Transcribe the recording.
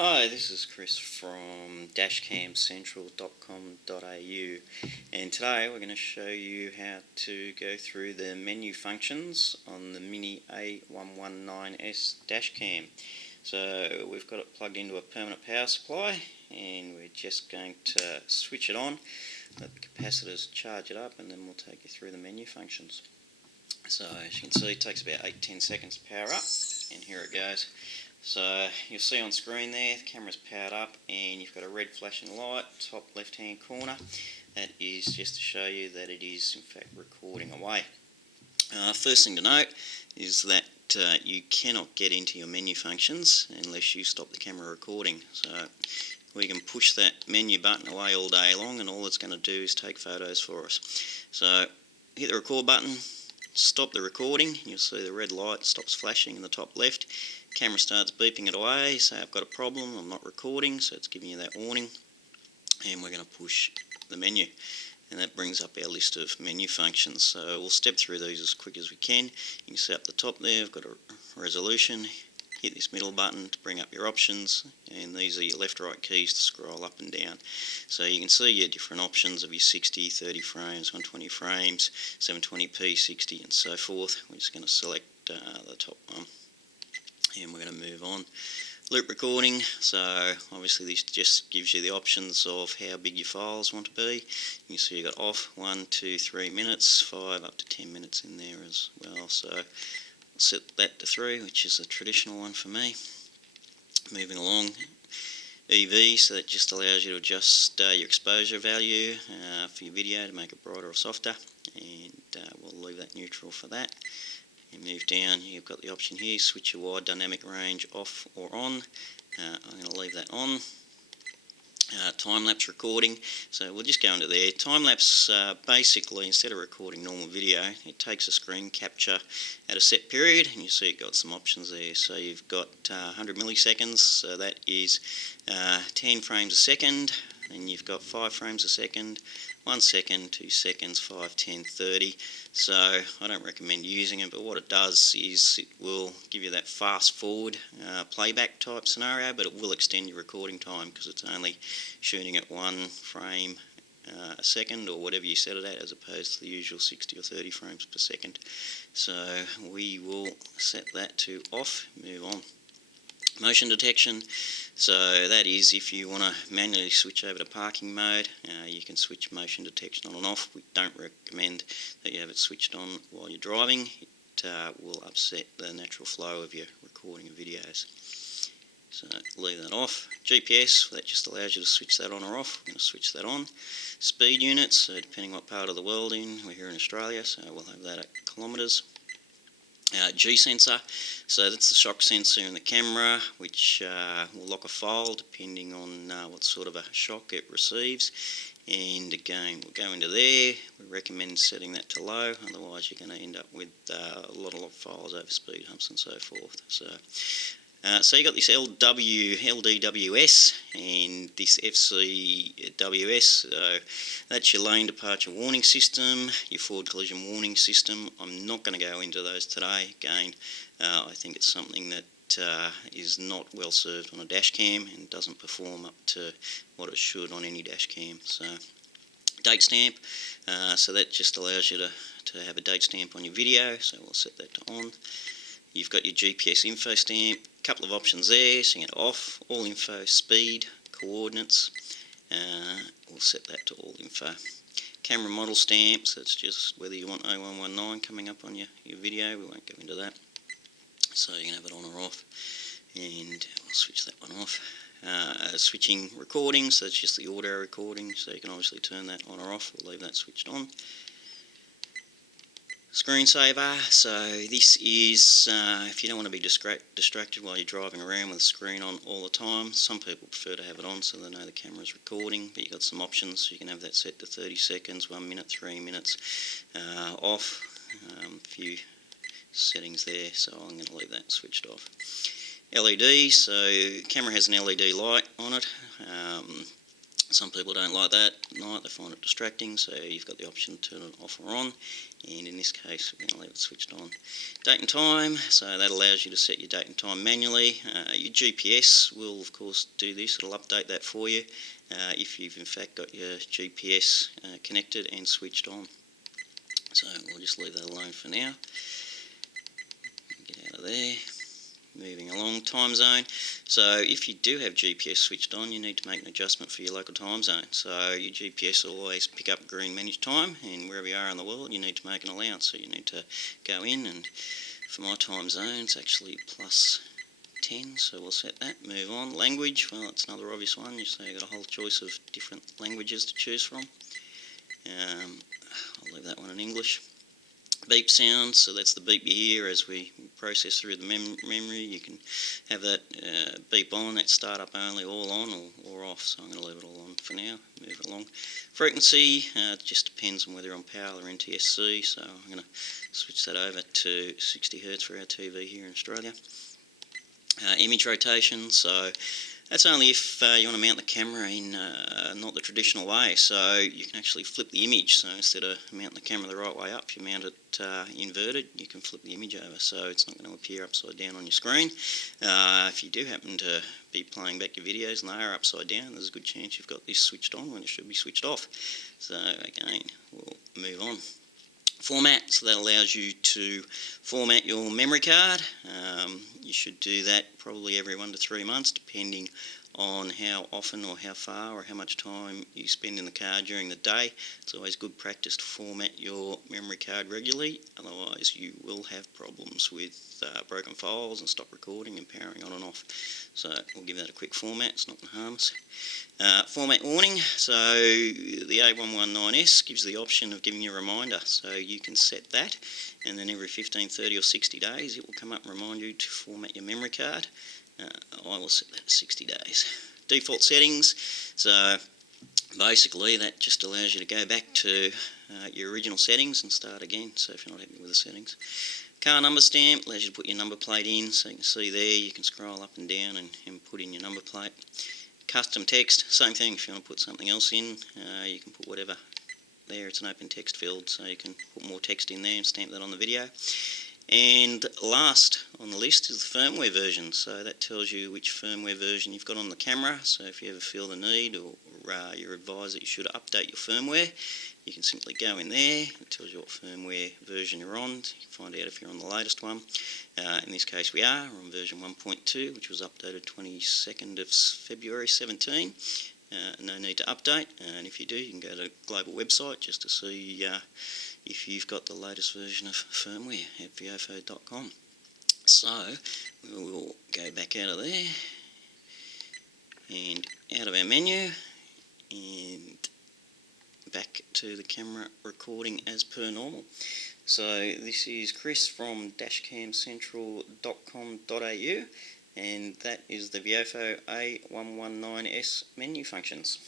Hi, this is Chris from dashcamcentral.com.au, and today we're going to show you how to go through the menu functions on the Mini A119S dashcam. So we've got it plugged into a permanent power supply, and we're just going to switch it on, let the capacitors charge it up, and then we'll take you through the menu functions. So as you can see, it takes about 8-10 seconds to power up, and here it goes. So you'll see on screen there, the camera's powered up and you've got a red flashing light, top left hand corner. That is just to show you that it is in fact recording away. First thing to note is that you cannot get into your menu functions unless you stop the camera recording. So we can push that menu button away all day long, and all it's going to do is take photos for us. So hit the record button, stop the recording, you'll see the red light stops flashing in the top left. Camera starts beeping it away, say I've got a problem, I'm not recording, so it's giving you that warning. And we're going to push the menu, and that brings up our list of menu functions. So we'll step through these as quick as we can. You can see up the top there, I've got a resolution. Hit this middle button to bring up your options, and these are your left-right keys to scroll up and down. So you can see your different options of your 60, 30 frames, 120 frames, 720p, 60 and so forth. We're just going to select the top one, and we're going to move on. Loop recording, so obviously this just gives you the options of how big your files want to be. You can see you've got off 1, 2, 3 minutes, 5 up to 10 minutes in there as well. So I'll set that to 3, which is a traditional one for me. Moving along, EV, so that just allows you to adjust your exposure value for your video to make it brighter or softer, and we'll leave that neutral for that. You move down, you've got the option here, switch your wide dynamic range off or on. I'm going to leave that on. Time-lapse recording, so we'll just go into there. Time-lapse, basically, instead of recording normal video, it takes a screen capture at a set period, and you see it got some options there. So you've got 100 milliseconds, so that is 10 frames a second, and you've got 5 frames a second, 1 second, 2 seconds, 5, 10, 30. So I don't recommend using it, but what it does is it will give you that fast forward playback type scenario, but it will extend your recording time because it's only shooting at 1 frame a second, or whatever you set it at, as opposed to the usual 60 or 30 frames per second. So we will set that to off, move on. Motion detection, so that is if you want to manually switch over to parking mode, you can switch motion detection on and off. We don't recommend that you have it switched on while you're driving. It will upset the natural flow of your recording of videos. So leave that off. GPS, that just allows you to switch that on or off. We're going to switch that on. Speed units, so depending what part of the world we're here in Australia, so we'll have that at kilometres. GSensor, so that's the shock sensor in the camera, which will lock a file depending on what sort of a shock it receives. And again, we'll go into there. We recommend setting that to low, otherwise you're going to end up with a lot of files over speed humps and so forth. So you've got this LDWS and this FCWS, so that's your lane departure warning system, your forward collision warning system. I'm not going to go into those today. Again, I think it's something that is not well served on a dash cam and doesn't perform up to what it should on any dash cam. So date stamp, so that just allows you to have a date stamp on your video, so we'll set that to on. You've got your GPS info stamp, a couple of options there, so you can off, all info, speed, coordinates, we'll set that to all info. Camera model stamps, that's just whether you want A119 coming up on your video, we won't go into that. So you can have it on or off, and I'll switch that one off. Switching recording, so it's just the audio recording, so you can obviously turn that on or off, we'll leave that switched on. Screensaver, so this is if you don't want to be distracted while you're driving around with the screen on all the time. Some people prefer to have it on so they know the camera's recording, but you've got some options, so you can have that set to 30 seconds, 1 minute, 3 minutes, off, a few settings there, so I'm going to leave that switched off. LED, so camera has an LED light on it. Some people don't like that at night, they find it distracting, so you've got the option to turn it off or on, and in this case we're going to leave it switched on. Date and time, so that allows you to set your date and time manually. Your GPS will of course do this, it'll update that for you if you've in fact got your GPS connected and switched on. So we'll just leave that alone for now. Get out of there. Moving along, time zone. So if you do have GPS switched on, you need to make an adjustment for your local time zone. So your GPS will always pick up green managed time, and wherever you are in the world you need to make an allowance. So you need to go in, and for my time zone it's actually plus 10, so we'll set that. Move on. Language, well, it's another obvious one. So you've got a whole choice of different languages to choose from. I'll leave that one in English. Beep sound, so that's the beep you hear as we process through the memory. You can have that beep on, that start up only, all on or off, so I'm going to leave it all on for now. Move it along. Frequency, it just depends on whether you're on PAL or NTSC, so I'm going to switch that over to 60 Hz for our TV here in Australia. Image rotation, so that's only if you want to mount the camera in not the traditional way, so you can actually flip the image. So instead of mounting the camera the right way up, you mount it inverted, you can flip the image over, so it's not going to appear upside down on your screen. If you do happen to be playing back your videos and they are upside down, there's a good chance you've got this switched on when it should be switched off. So again, we'll move on. Format, so that allows you to format your memory card. You should do that probably every 1 to 3 months, depending on how often or how far or how much time you spend in the car during the day. It's always good practice to format your memory card regularly, otherwise you will have problems with broken files and stop recording and powering on and off. So we'll give that a quick format, it's not going to harm us. Format warning, so the A119S gives the option of giving you a reminder, so you can set that, and then every 15, 30 or 60 days it will come up and remind you to format your memory card. I will set that to 60 days. Default settings, so basically that just allows you to go back to your original settings and start again, so if you're not happy with the settings. Car number stamp allows you to put your number plate in, so you can see there, you can scroll up and down and put in your number plate. Custom text, same thing, if you want to put something else in, you can put whatever there. It's an open text field, so you can put more text in there and stamp that on the video. And last on the list is the firmware version, so that tells you which firmware version you've got on the camera. So if you ever feel the need or you're advised that you should update your firmware, you can simply go in there. It tells you what firmware version you're on. You can find out if you're on the latest one. In this case we're on version 1.2, which was updated 22nd of February 17. No need to update, and if you do, you can go to the global website just to see if you've got the latest version of firmware at VIOFO.com. So we'll go back out of there and out of our menu and back to the camera recording as per normal. So this is Chris from dashcamcentral.com.au, and that is the VIOFO A119S menu functions.